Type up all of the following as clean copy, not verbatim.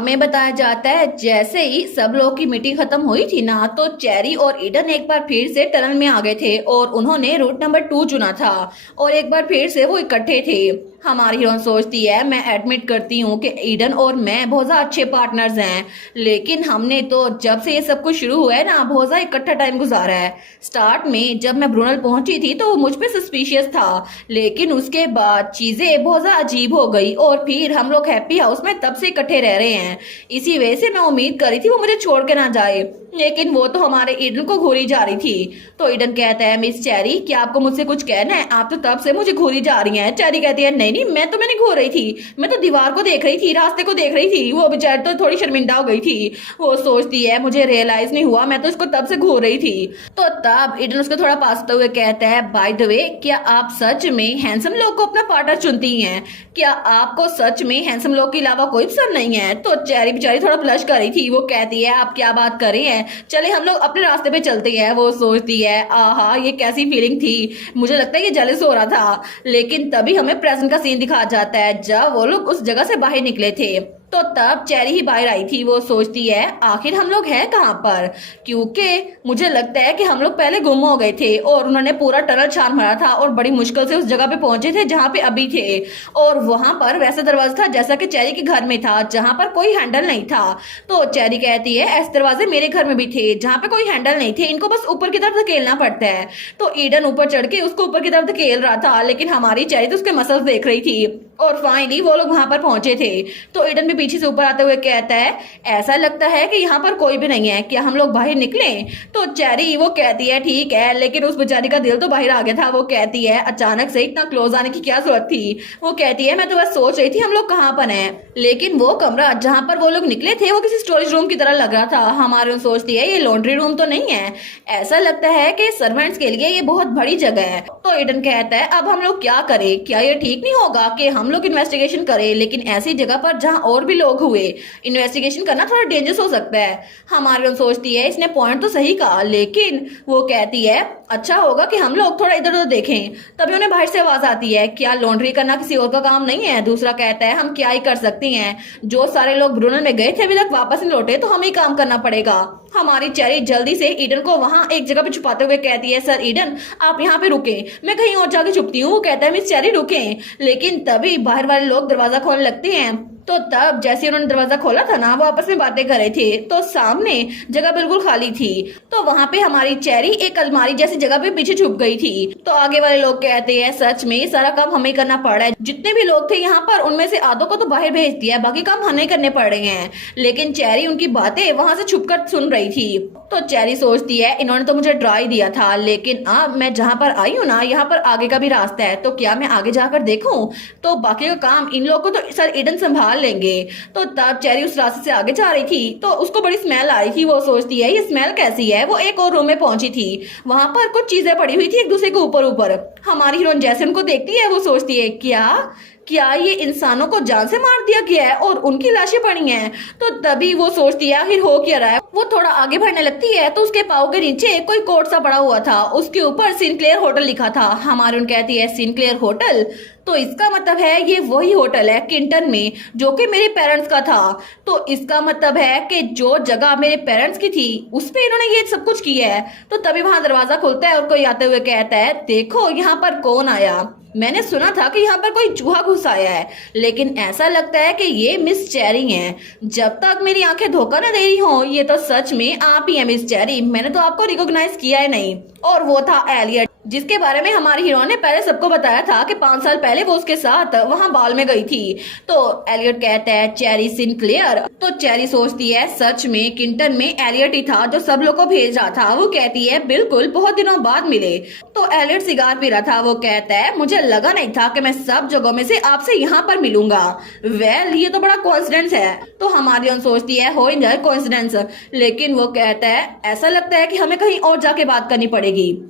हमें बताया जाता है जैसे ही सब लोगों की मीटिंग खत्म हुई थी ना, तो चेरी और ईडन एक बार फिर से टनल में आ गए थे और उन्होंने रूट नंबर 2 चुना था और एक बार फिर से वो इकट्ठे थे। हमारी हीरोइन सोचती है, मैं एडमिट करती हूँ कि ईडन और मैं बहुत ज्यादा अच्छे पार्टनर्स हैं, लेकिन हमने तो जब से ये सब कुछ शुरू हुआ है ना बहुत ज्यादा इकट्ठा टाइम गुजारा है। स्टार्ट में जब मैं ब्रूनल पहुंची थी तो वो मुझ पे सस्पिशियस था, लेकिन उसके बाद चीजें बहुत ज्यादा अजीब हो गई और फिर हम लोग हैप्पी हाउस में तब से इकट्ठे रह रहे हैं। इसी वजह से मैं उम्मीद कर रही थी वो मुझे छोड़ के ना जाए, लेकिन वो तो हमारे ईडन को घूरी जा रही थी। तो ईडन कहता है, मिस चेरी क्या आपको मुझसे कुछ कहना है? आप तो तब से मुझे घूरी जा रही हैं। चेरी कहती है, नहीं नहीं मैं नहीं घूर रही थी, मैं तो दीवार को देख रही थी, रास्ते को देख रही थी। वो बेचारी तो थोड़ी शर्मिंदा हो गई थी। वो सोचती है मुझे रियलाइज नहीं हुआ, मैं तो इसको तब से घूर रही थी। तो तब ईडन उसको थोड़ा पासते हुए कहता है, बाय द वे क्या आप सच में हैंडसम लोग को अपना पार्टनर चुनती हैं? क्या आपको सच में हैंडसम लोग के अलावा कोई पसंद नहीं है? तो चेरी बेचारी थोड़ा ब्लश कर रही थी। वो कहती है, आप क्या बात कर रही हैं, चले हम लोग अपने रास्ते पे चलते हैं। वो सोचती है, आहा ये कैसी फीलिंग थी, मुझे लगता है ये जेलस हो रहा था। लेकिन तभी हमें प्रेजेंट का सीन दिखाया जाता है जब वो लोग उस जगह से बाहर निकले थे। तो तब चेरी ही बाहर आई थी। वो सोचती है आखिर हम लोग हैं कहाँ पर, क्योंकि मुझे लगता है कि हम लोग पहले गुम हो गए थे और उन्होंने पूरा टनल छान मारा था और बड़ी मुश्किल से उस जगह पे पहुंचे थे जहाँ पे अभी थे। और वहां पर वैसा दरवाजा था जैसा कि चेरी के घर में था, जहाँ पर कोई हैंडल नहीं था। तो चेरी कहती है, ऐसे दरवाजे मेरे घर में भी थे जहाँ पे कोई हैंडल नहीं थे, इनको बस ऊपर की तरफ धकेलना पड़ता है। तो ईडन ऊपर चढ़ के उसको ऊपर की तरफ धकेल रहा था, लेकिन हमारी चेरी तो उसके मसल्स देख रही थी। और फाइनली वो लोग वहां पर पहुंचे थे। तो ईडन भी पीछे से ऊपर आते हुए कहता है, ऐसा लगता है कि यहाँ पर कोई भी नहीं है, क्या हम लोग बाहर निकले? तो चेरी वो कहती है, ठीक है, लेकिन उस बेचारी का दिल तो बाहर आ गया था। वो कहती है, अचानक से इतना क्लोज आने की क्या जरूरत थी? वो कहती है, मैं तो बस सोच रही थी हम लोग कहाँ पर हैं। लेकिन वो कमरा जहाँ पर वो लोग निकले थे वो किसी स्टोरेज रूम की तरह लग रहा था। हमारे सोचती है, ये लॉन्ड्री रूम तो नहीं है, ऐसा लगता है कि सर्वेंट्स के लिए ये बहुत बड़ी जगह है। तो ईडन कहता है, अब हम लोग क्या करें? क्या ये ठीक नहीं होगा कि हम लोग इन्वेस्टिगेशन करें, लेकिन ऐसी जगह पर जहाँ और भी लोग हुए? इन्वेस्टिगेशन करना थोड़ा डेंजरस हो सकता है। हमारी सोचती है, इसने पॉइंट तो सही कहा, लेकिन वो कहती है अच्छा होगा कि हम लोग थोड़ा इधर उधर देखें। तभी उन्हें बाहर से आवाज आती है, क्या लॉन्ड्री करना किसी और का काम नहीं है? दूसरा कहता है, हम क्या ही कर सकती हैं, जो सारे लोग ब्रूनल में गए थे अभी तक वापस नहीं लौटे, तो हमें ही काम करना पड़ेगा। हमारी चेरी जल्दी से ईडन को वहां एक जगह पे छुपाते हुए कहती है, सर ईडन आप यहाँ पे रुके, मैं कहीं और जाके छुपती हूँ। वो कहता है, मिस चेरी रुके। लेकिन तभी बाहर वाले लोग दरवाजा खोलने लगते हैं। तो तब जैसे उन्होंने दरवाजा खोला था ना, वो आपस में बातें कर रहे थे, तो सामने जगह बिल्कुल खाली थी। तो वहां पे हमारी चेरी एक अलमारी जैसी जगह पे पीछे छुप गई थी। तो आगे वाले लोग कहते हैं, सच में सारा काम हमें करना पड़ रहा है, जितने भी लोग थे यहाँ पर उनमें से आधों को तो बाहर भेज दिया, बाकी काम हमें करने पड़ रहे हैं। लेकिन चेरी उनकी बातें वहां से छुपकर सुन रही थी। तो चेरी सोचती है, इन्होंने तो मुझे डरा ही दिया था, लेकिन अब मैं जहाँ पर आई हूँ ना, यहाँ पर आगे का भी रास्ता है, तो क्या मैं आगे जाकर देखूं? तो बाकी का काम इन लोगों को तो सर ईडन संभाल लेंगे। तो तब चेरी उस रास्ते से आगे जा रही थी, तो उसको बड़ी स्मेल आ रही थी। वो सोचती है, ये स्मेल कैसी है? वो एक और रूम में पहुंची थी, वहां पर कुछ चीजें पड़ी हुई थी एक दूसरे के ऊपर ऊपर। हमारी हीरोइन जैसे उनको देखती है, वो सोचती है, क्या क्या ये इंसानों को जान से मार दिया गया है और उनकी लाशें पड़ी हैं? तो तभी वो सोचती है, आखिर हो क्या रहा है। वो थोड़ा आगे बढ़ने लगती है तो उसके पाँव के नीचे कोई कोट सा पड़ा हुआ था, उसके ऊपर सिनक्लेयर होटल लिखा था। हमारी उन कहती है, सिनक्लेयर होटल? तो इसका मतलब है ये वही होटल है किंटन में जो कि मेरे पेरेंट्स का था। तो इसका मतलब है कि जो जगह मेरे पेरेंट्स की थी उस पे इन्होंने ये सब कुछ किया है। तो तभी वहां दरवाजा खुलता है और कोई आते हुए कहता है, देखो यहाँ पर कौन आया। मैंने सुना था कि यहाँ पर कोई चूहा घुस आया है, लेकिन ऐसा लगता है कि ये मिस चेरी हैं। जब तक मेरी आंखें धोखा न दे रही हो, ये तो सच में आप ही हैं मिस चेरी, मैंने तो आपको रिकॉग्नाइज किया है नहीं। और वो था एलियट, जिसके बारे में हमारी हीरो ने पहले सबको बताया था कि 5 साल पहले वो उसके साथ वहां बाल में गई थी। तो एलियट कहता है, चेरी सिनक्लेयर? तो चेरी सोचती है, सच में किंटन में एलियट ही था जो सब लोग को भेज रहा था। वो कहती है, बिल्कुल, बहुत दिनों बाद मिले। तो एलियट सिगार पी रहा था। वो कहता है, मुझे लगा नहीं था कि मैं सब जगहों में से आपसे यहाँ पर मिलूंगा। वेल, ये तो बड़ा कोइंसिडेंस है। तो हमारी सोचती है, हो इन जाए कोइंसिडेंस, लेकिन वो कहता है, ऐसा लगता है कि हमें कहीं और जाके बात करनी पड़ेगी।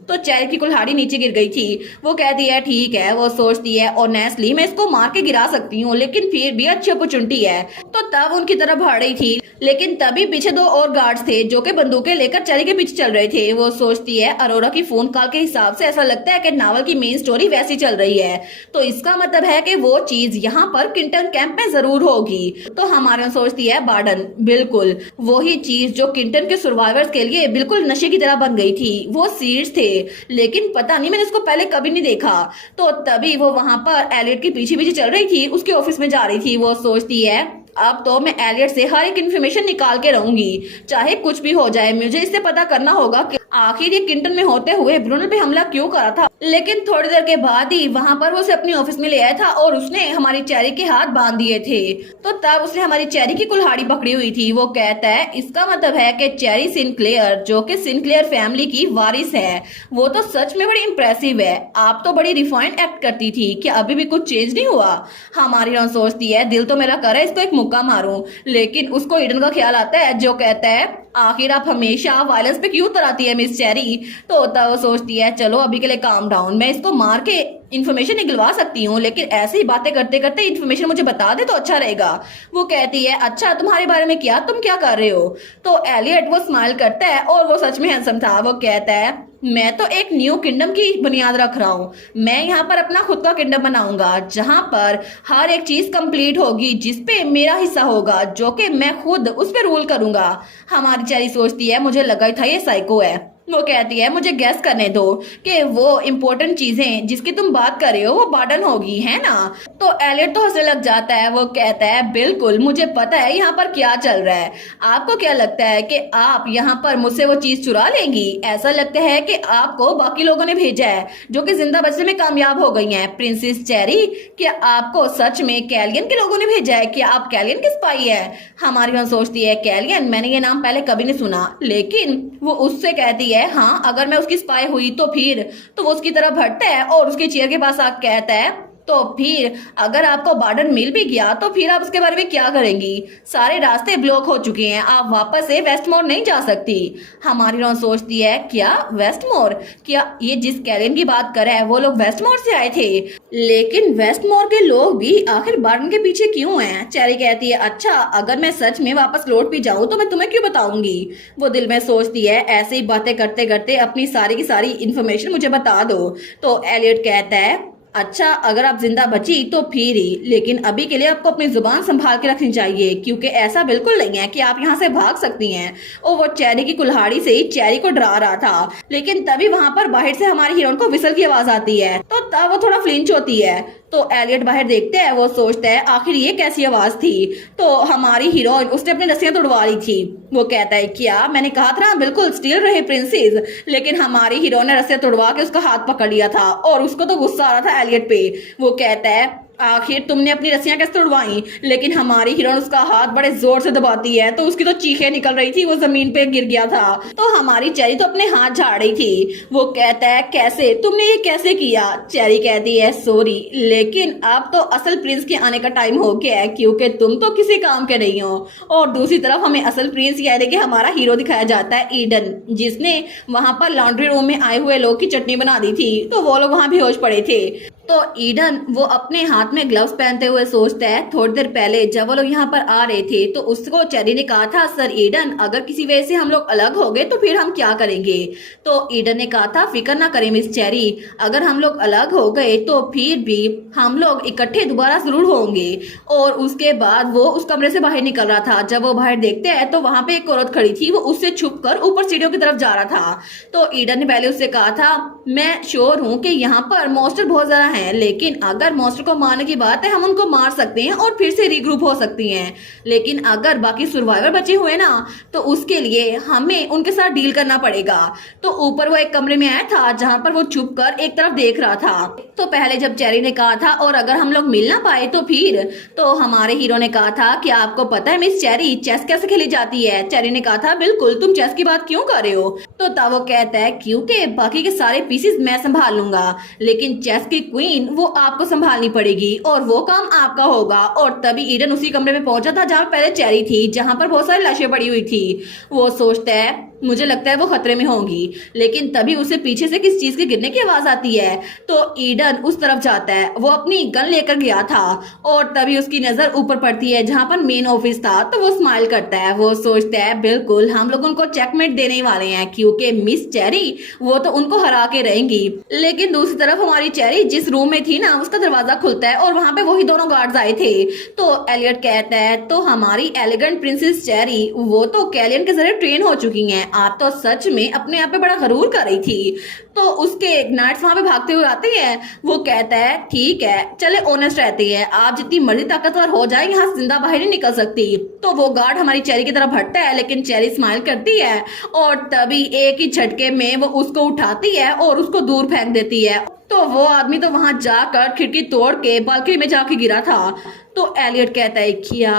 तो चेरी की कुल्हाड़ी कुल्हाड़ी नीचे गिर गई थी। वो कहती है ठीक है। वो सोचती है ऑनेस्टली मैं इसको मार के गिरा सकती हूँ, लेकिन फिर भी अच्छी अपॉर्चुनिटी है। तो तब उनकी तरफ भाड़ रही थी, लेकिन तभी पीछे 2 और गार्ड्स थे जो कि बंदूकें लेकर चेरी के पीछे चल रहे थे। वो सोचती है अरोरा की फोन कॉल के हिसाब से ऐसा लगता है कि नावल की मेन स्टोरी वैसी चल रही है, तो इसका मतलब है कि वो चीज यहाँ पर किंटन कैंप में जरूर होगी। तो हमारे सोचती है बार्डन, बिल्कुल वही चीज जो किंटन के सर्वाइवर्स के लिए बिल्कुल नशे की तरह बन गई थी। वो सीड्स थे, लेकिन पता नहीं मैंने उसको पहले कभी नहीं देखा। तो तभी वो वहां पर एलियट के पीछे पीछे चल रही थी, उसके ऑफिस में जा रही थी। वो सोचती है अब तो मैं एलियट से हर एक इन्फॉर्मेशन निकाल के रहूंगी, चाहे कुछ भी हो जाए। मुझे इससे पता करना होगा कि आखिर ये किंटन में होते हुए ब्रूनल पे हमला क्यों करा था। लेकिन थोड़ी देर के बाद ही वहां पर वो उसे अपनी ऑफिस में ले आया था और उसने हमारी चेरी के हाथ बांध दिए थे। तो तब उसने हमारी चेरी की कुल्हाड़ी पकड़ी हुई थी। वो कहता है इसका मतलब है कि चेरी सिनक्लेयर, जो कि सिनक्लेयर फैमिली की वारिस है, वो तो सच में बड़ी इंप्रेसिव है। आप तो बड़ी रिफाइंड एक्ट करती थी, कि अभी भी कुछ चेंज नहीं हुआ। हमारी रॉन सोचती है दिल तो मेरा कर है इसको एक मुक्का मारूं, लेकिन उसको ईडन का ख्याल आता है जो कहता है आखिर आप हमेशा वायलेंस पे क्यों उतराती है मिस चेरी। तो वो सोचती है चलो अभी के लिए काम डाउन, मैं इसको मार के इन्फॉर्मेशन निकलवा सकती हूँ, लेकिन ऐसे ही बातें करते करते इन्फॉर्मेशन मुझे बता दे तो अच्छा रहेगा। वो कहती है अच्छा तुम्हारे बारे में क्या, तुम क्या कर रहे हो। तो एलियट वो स्माइल करता है और वो सच में हैंडसम था। वो कहता है मैं तो एक न्यू किंगडम की बुनियाद रख रहा हूँ। मैं यहाँ पर अपना खुद का किंगडम बनाऊंगा, जहाँ पर हर एक चीज कंप्लीट होगी जिसपे मेरा हिस्सा होगा, जो कि मैं खुद उस पर रूल करूंगा। हमारी चेरी सोचती है मुझे लगा ही था ये साइको है। वो कहती है मुझे गैस करने दो कि वो इम्पोर्टेंट चीजें जिसकी तुम बात कर रहे हो वो बार्डन होगी, है ना। तो एलियट तो हंसने लग जाता है। वो कहता है बिल्कुल मुझे पता है यहाँ पर क्या चल रहा है। आपको क्या लगता है कि आप यहाँ पर मुझसे वो चीज चुरा लेंगी? ऐसा लगता है कि आपको बाकी लोगों ने भेजा है जो कि जिंदा बचने में कामयाब हो गई हैं। प्रिंसेस चेरी, क्या आपको सच में कैलियन के लोगों ने भेजा है? क्या आप कैलियन की स्पाई है? हमारी बहन सोचती है कैलियन, मैंने ये नाम पहले कभी नहीं सुना। लेकिन वो उससे कहती है हाँ अगर मैं उसकी स्पाई हुई तो फिर, तो वो उसकी तरफ हटता है और उसके चेयर के पास आकर कहता है तो फिर अगर आपको बार्डन मिल भी गया तो फिर आप उसके बारे में क्या करेंगी? सारे रास्ते ब्लॉक हो चुके हैं, आप वापस से वेस्टमोर नहीं जा सकती। हमारी रॉन सोचती है क्या वेस्टमोर? क्या ये जिस कैलियन की बात कर रहा है वो लोग वेस्टमोर से आए थे? लेकिन वेस्टमोर के लोग भी आखिर बार्डन के पीछे क्यों हैं? चेरी कहती है अच्छा अगर मैं सच में वापस लौट भी जाऊं तो मैं तुम्हें क्यों बताऊंगी। वो दिल में सोचती है ऐसे ही बातें करते करते अपनी सारी की सारी इन्फॉर्मेशन मुझे बता दो। तो एलियट कहता है अच्छा अगर आप जिंदा बची तो फिर ही, लेकिन अभी के लिए आपको अपनी जुबान संभाल के रखनी चाहिए, क्योंकि ऐसा बिल्कुल नहीं है कि आप यहाँ से भाग सकती हैं। और वो चेरी की कुल्हाड़ी से ही चेरी को डरा रहा था, लेकिन तभी वहां पर बाहर से हमारी हीरोइन को विसल की आवाज आती है। तो तब वो थोड़ा फ्लिंच होती है। तो एलियट बाहर देखते हैं। वो सोचता है आखिर ये कैसी आवाज थी। तो हमारी हीरोइन उसने अपनी रस्सियां तोड़वा ली थी। वो कहता है क्या मैंने कहा था ना बिल्कुल स्टील रहे प्रिंसेस। लेकिन हमारी हीरोइन ने रस्सियां तोड़वा के उसका हाथ पकड़ लिया था और उसको तो गुस्सा आ रहा था एलियट पे। वो कहता है आखिर तुमने अपनी रस्सियां कैसे तोड़वाई? लेकिन हमारी हीरोइन उसका हाथ बड़े जोर से दबाती है तो उसकी तो चीखें निकल रही थी, वो जमीन पे गिर गया था। तो हमारी चेरी तो अपने हाथ झाड़ रही थी। वो कहता है कैसे, तुमने ये कैसे किया? चेरी कहती है सॉरी, लेकिन अब तो असल प्रिंस के आने का टाइम हो गया है, क्योंकि तुम तो किसी काम के नहीं हो। और दूसरी तरफ हमें असल प्रिंस यानी कि हमारा हीरो दिखाया जाता है ईडन, जिसने वहां पर लॉन्ड्री रूम में आए हुए लोग की चटनी बना दी थी। तो वो लोग वहां बेहोश पड़े थे। तो ईडन वो अपने हाथ में ग्लव्स पहनते हुए सोचता है थोड़ी देर पहले जब वो लोग यहाँ पर आ रहे थे तो उसको चेरी ने कहा था सर ईडन अगर किसी वजह से हम लोग अलग हो गए तो फिर हम क्या करेंगे। तो ईडन ने कहा था फिक्र ना करें मिस चेरी, अगर हम लोग अलग हो गए तो फिर भी हम लोग इकट्ठे दोबारा जरूर होंगे। और उसके बाद वो उस कमरे से बाहर निकल रहा था। जब वो बाहर देखते हैं तो वहां पे एक औरत खड़ी थी, वो उससे छुप कर ऊपर सीढ़ियों की तरफ जा रहा था। तो ईडन ने पहले उससे कहा था मैं श्योर हूँ कि यहाँ पर मॉन्स्टर बहुत ज्यादा है, लेकिन अगर मॉन्स्टर को मारने की बात है हम उनको मार सकते हैं और फिर से रीग्रुप हो सकती हैं। लेकिन अगर बाकी सर्वाइवर बचे हुए ना तो उसके लिए हमें उनके साथ डील करना पड़ेगा। तो ऊपर वो एक कमरे में आया था जहां पर वो छुप कर एक तरफ देख रहा था। तो पहले जब चेरी ने कहा था और अगर हम लोग मिल ना पाए तो फिर, तो हमारे हीरो ने कहा था कि आपको पता है मिस चेरी चेस कैसे खेली जाती है? चेरी ने कहा था बिल्कुल, तुम चेस की बात क्यों कर रहे हो? तो तब वो कहता है क्योंकि बाकी के सारे पीसेस मैं संभाल लूंगा, लेकिन चेस की क्वीन वो आपको संभालनी पड़ेगी और वो काम आपका होगा। और तभी ईडन उसी कमरे में पहुंचा था जहां पहले चेरी थी, जहां पर बहुत सारी लाशें पड़ी हुई थी। वो सोचता है मुझे लगता है वो खतरे में होंगी। लेकिन तभी उसे पीछे से किस चीज के गिरने की आवाज आती है। तो ईडन उस तरफ जाता है, वो अपनी गन लेकर गया था और तभी उसकी नजर ऊपर पड़ती है जहां पर मेन ऑफिस था। तो वो स्माइल करता है, वो सोचता है बिल्कुल हम लोग उनको चेकमेट देने वाले हैं क्योंकि मिस चेरी वो तो उनको हरा के रहेंगी। लेकिन दूसरी तरफ हमारी चेरी जिस रूम में थी ना, उसका दरवाजा खुलता है और वहां पे वही दोनों गार्ड्स आए थे। तो एलियट कहता है तो हमारी एलिगेंट प्रिंसेस चेरी वो तो कैलियन के जरिए ट्रेन हो चुकी हैं, आप तो सच में अपने आप पे बड़ा गरूर कर रही थी। तो उसके नाइट्स वहां पे भागते हुए आते हैं। वो कहता है ठीक है चले ऑनेस्ट रहते हैं, आप जितनी मर्जी ताकतवर हो जाए यहाँ से जिंदा बाहर नहीं निकल सकती। तो वो गार्ड हमारी चेरी की तरफ हटता है लेकिन चेरी स्माइल करती है और तभी एक ही झटके में वो उसको उठाती है और उसको दूर फेंक देती है। तो वो आदमी तो वहां जाकर खिड़की तोड़ के बालकनी में जाके गिरा था। तो एलियट कहता है क्या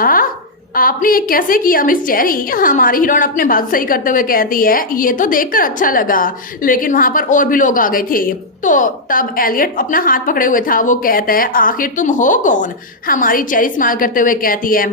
आपने ये कैसे किया मिस चेरी? हमारी हीरोइन अपने बात सही करते हुए कहती है ये तो देखकर अच्छा लगा, लेकिन वहां पर और भी लोग आ गए थे। तो तब एलियट अपना हाथ पकड़े हुए था। वो कहता है आखिर तुम हो कौन? हमारी चेरी स्माइल करते हुए कहती है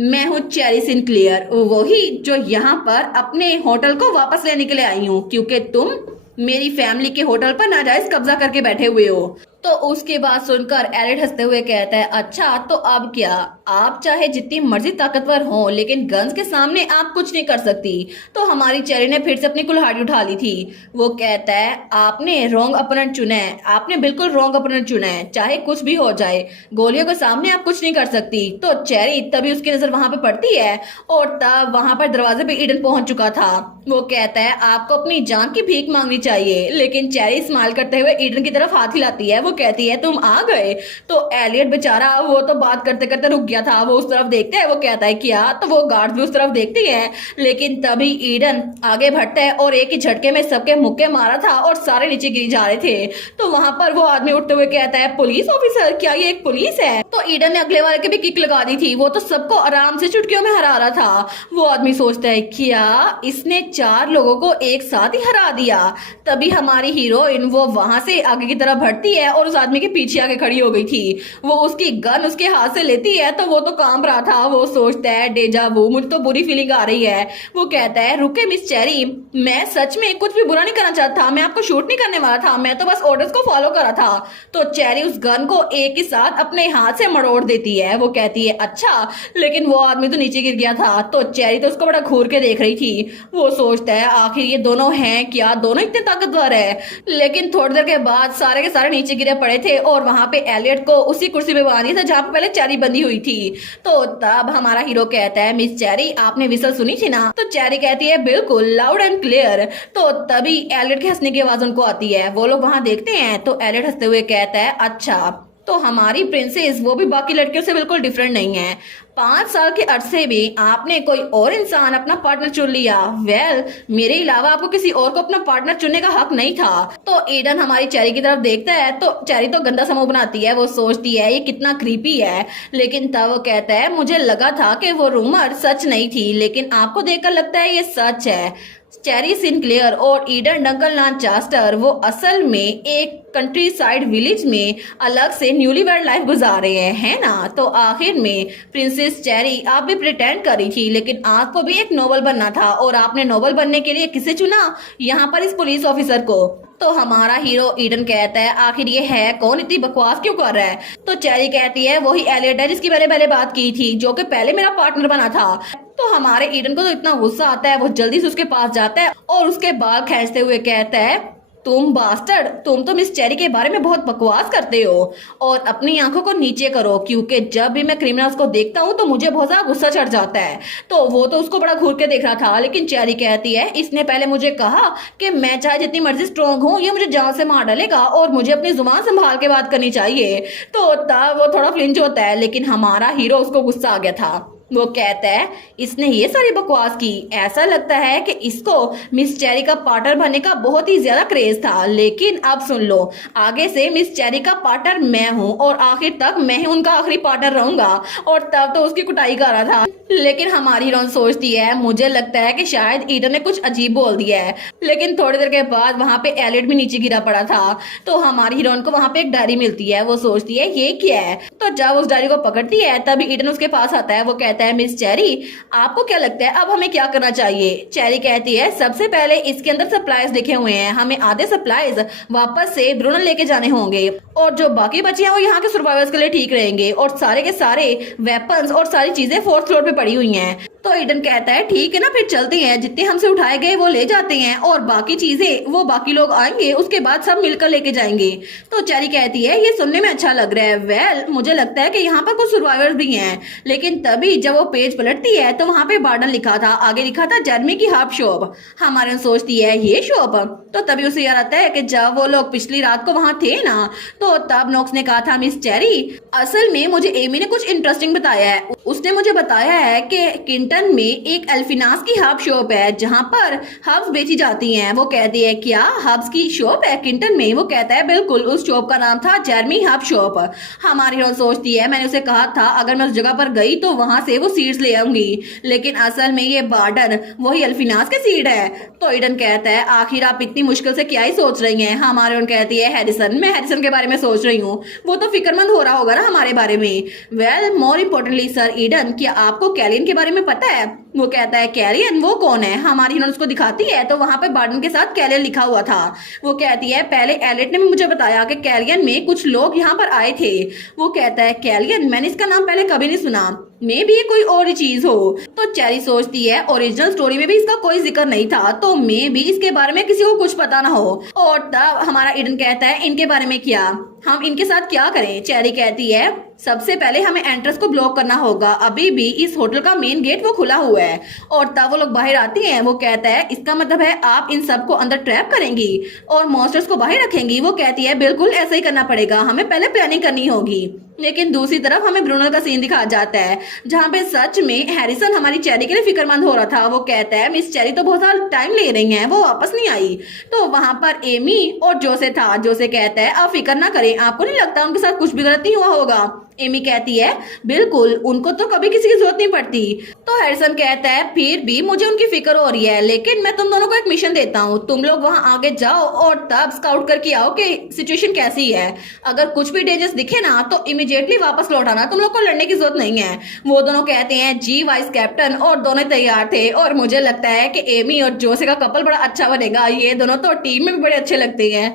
मैं हूँ चेरी सिनक्लियर, वही जो यहाँ पर अपने होटल को वापस लेने के लिए आई हूँ क्योंकि तुम मेरी फैमिली के होटल पर नाजायज कब्जा करके बैठे हुए हो। तो उसकी बात सुनकर एलियट हंसते हुए कहता है अच्छा तो अब क्या, आप चाहे जितनी मर्जी ताकतवर हो लेकिन गन्स के सामने आप कुछ नहीं कर सकती। तो हमारी चेरी ने फिर से अपनी कुल्हाड़ी उठा ली थी। वो कहता है आपने रॉन्ग अपोनेंट चुना है, आपने बिल्कुल रॉन्ग अपोनेंट चुना है, चाहे कुछ भी हो जाए गोलियों के सामने आप कुछ नहीं कर सकती। तो चेरी तभी उसकी नजर वहां पे पड़ती है और तब वहां पर दरवाजे पे ईडन पहुंच चुका था। वो कहता है आपको अपनी जान की भीख मांगनी चाहिए, लेकिन चेरी स्माइल करते हुए ईडन की तरफ हाथ हिलाती है। वो कहती है तुम आ गए। तो एलियट बेचारा वो तो बात करते करते रुक गया था, वो उस तरफ देखते है। वो कहता है क्या, तो वो गार्ड भी उस तरफ देखते हैं। लेकिन तभी ईडन आगे बढ़ता है और एक ही झटके में सबके मुक्के मारा था और सारे नीचे गिर जा रहे थे। तो वहां पर वो आदमी उठते हुए कहता है पुलिस ऑफिसर, क्या ये एक पुलिस है? तो ईडन ने अगले वाले के भी किक लगा दी थी, वो तो सबको आराम से चुटकियों में हरा रहा था। वो आदमी सोचता है क्या इसने 4 लोगों को एक साथ ही हरा दिया। तभी हमारी हीरोइन वो वहां से आगे की तरफ बढ़ती है और उस आदमी के पीछे आके खड़ी हो गई थी। वो उसकी गन उसके हाथ से लेती है तो वो तो कांप रहा था। वो सोचता है डेजा वू, मुझे तो बुरी फीलिंग आ रही है। वो कहता है रुके मिस चेरी, मैं सच में कुछ भी बुरा नहीं करना चाहता, मैं आपको शूट नहीं करने वाला था, मैं तो बस ऑर्डर्स को फॉलो कर रहा था। तो चेरी उस गन को एक ही साथ अपने हाथ से मरोड़ देती है। वो कहती है अच्छा, लेकिन वो आदमी तो नीचे गिर गया था। तो चेरी तो उसको बड़ा घूर के देख रही थी। वो सोचता है आखिर ये दोनों हैं क्या, दोनों इतने ताकतवर है। लेकिन थोड़ी देर के बाद सारे के सारे नीचे गिरे पड़े थे और वहां पे एलियट को उसी कुर्सी पे बांध दिया था जहां पे पहले चेरी बंधी हुई थी। तो तब हमारा हीरो कहता है मिस चेरी आपने विसल सुनी थी ना? तो चेरी कहती है बिल्कुल, लाउड एंड क्लियर। तो तभी एलियट के हंसने की आवाज उनको आती है। वो लोग वहां देखते हैं तो एलियट हंसते हुए कहता है अच्छा, तो हमारी प्रिंसेस वो भी बाकी लड़कियों से बिल्कुल डिफरेंट नहीं है। 5 साल के अरसे में आपने कोई और इंसान अपना पार्टनर चुन लिया। वेल, मेरे अलावा आपको किसी और को अपना पार्टनर चुनने का हक नहीं था। तो ईडन हमारी चेरी की तरफ देखता है तो चेरी तो गंदा सा मुंह बनाती है। वो सोचती है ये कितना क्रीपी है। लेकिन तब वो कहता है मुझे लगा था कि वो रूमर सच नहीं थी, लेकिन आपको देखकर लगता है ये सच है। चेरी सिनक्लेयर और ईडन डंकन लांचास्टर वो असल में एक कंट्री साइड विलेज में अलग से न्यूलीवैड लाइफ गुजार रहे हैं, है ना? तो आखिर में प्रिंसेस चेरी आप भी प्रिटेंड करी थी, लेकिन आपको भी एक नोबल बनना था और आपने नोबल बनने के लिए किसे चुना? यहाँ पर इस पुलिस ऑफिसर को। तो हमारा हीरो ईडन कहता है आखिर ये है कौन, इतनी बकवास क्यों कर रहा है? तो चेरी कहती है वही एलियट है जिसकी मैंने पहले बात की थी, जो कि पहले मेरा पार्टनर बना था। तो हमारे ईडन को तो इतना गुस्सा आता है, वो जल्दी से उसके पास जाता है और उसके बाल खींचते हुए कहता है तुम बास्टर्ड, तुम तो मिस चेरी के बारे में बहुत बकवास करते हो और अपनी आंखों को नीचे करो, क्योंकि जब भी मैं क्रिमिनल्स को देखता हूँ तो मुझे बहुत ज्यादा गुस्सा चढ़ जाता है। तो वो तो उसको बड़ा घूर के देख रहा था, लेकिन चेरी कहती है इसने पहले मुझे कहा कि मैं चाहे जितनी मर्जी स्ट्रॉन्ग हूँ ये मुझे जान से मार डालेगा और मुझे अपनी जुबान संभाल के बात करनी चाहिए। तो तब वो थोड़ा फ्लिंच होता है, लेकिन हमारा हीरो उसको गुस्सा आ गया था। वो कहता है इसने ये सारी बकवास की, ऐसा लगता है कि इसको मिस चेरी का पार्टनर बनने का बहुत ही ज्यादा क्रेज था। लेकिन अब सुन लो, आगे से मिस चेरी का पार्टनर मैं हूँ और आखिर तक मैं ही उनका आखिरी पार्टनर रहूंगा। और तब तो उसकी कुटाई कर रहा था। लेकिन हमारी हीरोइन सोचती है मुझे लगता है कि शायद ईडन ने कुछ अजीब बोल दिया है। लेकिन थोड़ी देर के बाद वहां पे एलियट भी नीचे गिरा पड़ा था। तो हमारी हीरोइन को वहां पे एक डायरी मिलती है। वो सोचती है ये क्या है। तो जब उस डायरी को पकड़ती है तभी ईडन उसके पास आता है। वो कहता कहता है मिस चेरी आपको क्या लगता है अब हमें क्या करना चाहिए। चेरी कहती है सबसे पहले इसके अंदर सप्लाईज लिखे हुए हैं, हमें आधे सप्लाईज वापस से ब्रुनल लेके जाने होंगे और जो बाकी बचे हैं वो यहाँ के सर्वाइवर्स के लिए ठीक रहेंगे और सारे के सारे वेपन्स और सारी चीजें फोर्थ फ्लोर पे पड़ी हुई हैं। तो ईडन कहता है ठीक है ना फिर चलते हैं, जितने हमसे उठाए गए वो ले जाते हैं और बाकी चीजें वो बाकी लोग आएंगे उसके बाद सब मिलकर लेके जाएंगे। तो चेरी कहती है ये सुनने में अच्छा लग रहा है, वेल मुझे लगता है कि यहाँ पर कुछ सर्वाइवर्स भी हैं। लेकिन तभी जब वो पेज पलटती है तो वहां पे बार्डन लिखा था, आगे लिखा था जर्मी की हब शॉप। हमारे सोचती है ये शॉप, तो तभी उसे याद आता है कि जब वो लोग पिछली रात को वहां थे ना तो तब नोक्स ने कहा था मिस चेरी असल में मुझे एमी ने कुछ इंटरेस्टिंग बताया है, उसने मुझे बताया है कि किंटन में एक एल्फिनास की हब शॉप है जहां पर हब्स बेची जाती हैं। वो कहती है क्या हब्स की शॉप है किंटन में। वो कहता है बिल्कुल, उस शॉप का नाम था जर्मी हब शॉप। हमारी हीरो सोचती है मैंने उसे कहा था अगर मैं उस जगह पर गई तो वहां से वो सीड्स ले आऊंगी, लेकिन असल में ये बार्डन वही एल्फिनास के सीड है। तो ईडन कहता है आखिर आप इतनी मुश्किल से क्या ही सोच रही हैं। हमारे उन कहती है हैरिसन, मैं हैरिसन के बारे में सोच रही हूँ, वो तो फिक्रमंद हो रहा होगा ना हमारे बारे में। Well more importantly sir Eden, क्या आपको कैलियन के बारे में पता है। वो कहता है कैलियन वो कौन है। हमारी हीरोइन उसको दिखाती है तो वहां पर बार्डन के साथ कैलियन लिखा हुआ था। वो कहती है पहले एलिट ने मुझे बताया कि कैलियन में कुछ लोग यहाँ पर आए थे। वो कहता है कैलियन, मैंने इसका नाम पहले कभी नहीं सुना, मे भी ये कोई और चीज हो। तो चेरी सोचती है ओरिजिनल स्टोरी में भी इसका कोई जिक्र नहीं था, तो मे भी इसके बारे में किसी को कुछ पता ना हो। और तब हमारा ईडन कहता है इनके बारे में क्या, हम इनके साथ क्या करें। चेरी कहती है सबसे पहले हमें एंट्रेंस को ब्लॉक करना होगा, अभी भी इस होटल का मेन गेट वो खुला हुआ है। और तब वो लोग बाहर आती हैं। वो कहता है इसका मतलब है आप इन सबको अंदर ट्रैप करेंगी और मॉन्स्टर्स को बाहर रखेंगी। वो कहती है बिल्कुल ऐसा ही करना पड़ेगा, हमें पहले प्लानिंग करनी होगी। लेकिन दूसरी तरफ हमें ब्रूनो का सीन दिखाया जाता है जहाँ पे सच में हैरिसन हमारी चेरी के लिए फिक्रमंद हो रहा था। वो कहता है मिस चेरी तो बहुत सारा टाइम ले रही हैं, वो वापस नहीं आई। तो वहां पर एमी और जोसे था। जोसे कहता है आप फिक्र ना करें, आपको नहीं लगता उनके साथ कुछ भी गलत नहीं हुआ होगा। एमी कहती है बिल्कुल, उनको तो कभी किसी की जरूरत नहीं पड़ती। तो हैरिसन कहता है फिर भी मुझे उनकी फिक्र हो रही है, लेकिन मैं तुम दोनों को एक मिशन देता हूँ, तुम लोग वहां आगे जाओ और तब स्काउट करके आओ कि सिचुएशन कैसी है। अगर कुछ भी डेंजर्स दिखे ना तो इमीडिएटली वापस लौट आना, तुम लोग को लड़ने की जरूरत नहीं है। वो दोनों कहते हैं जी वाइस कैप्टन, और दोनों तैयार थे। और मुझे लगता है कि एमी और जोसे का कपल बड़ा अच्छा बनेगा, ये दोनों तो टीम में भी बड़े अच्छे लगते हैं।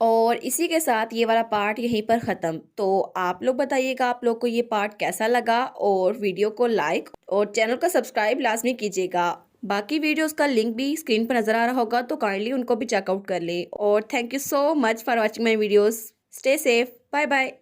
और इसी के साथ ये वाला पार्ट यहीं पर ख़त्म। तो आप लोग बताइएगा आप लोग को ये पार्ट कैसा लगा, और वीडियो को लाइक और चैनल को सब्सक्राइब लाजमी कीजिएगा। बाकी वीडियोस का लिंक भी स्क्रीन पर नज़र आ रहा होगा, तो काइंडली उनको भी चेकआउट कर ले। और thank you so much for watching my videos. Stay safe, bye bye.